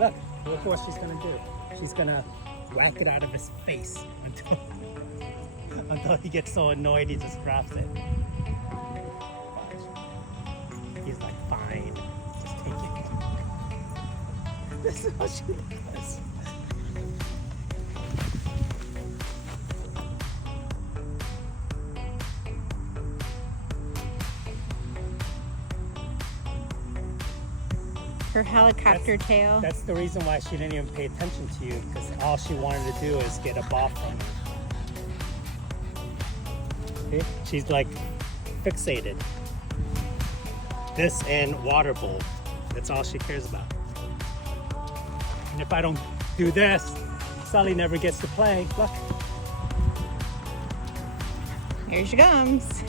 Look what she's gonna do. She's gonna whack it out of his face until he gets so annoyed he just drops it. He's like, fine, just take it. This is what she does. Her helicopter tail. That's the reason why she didn't even pay attention to you, because all she wanted to do is get a ball from you. See? She's like fixated. This and water bowl. That's all she cares about. And if I don't do this, Sully never gets to play. Look. Here she comes.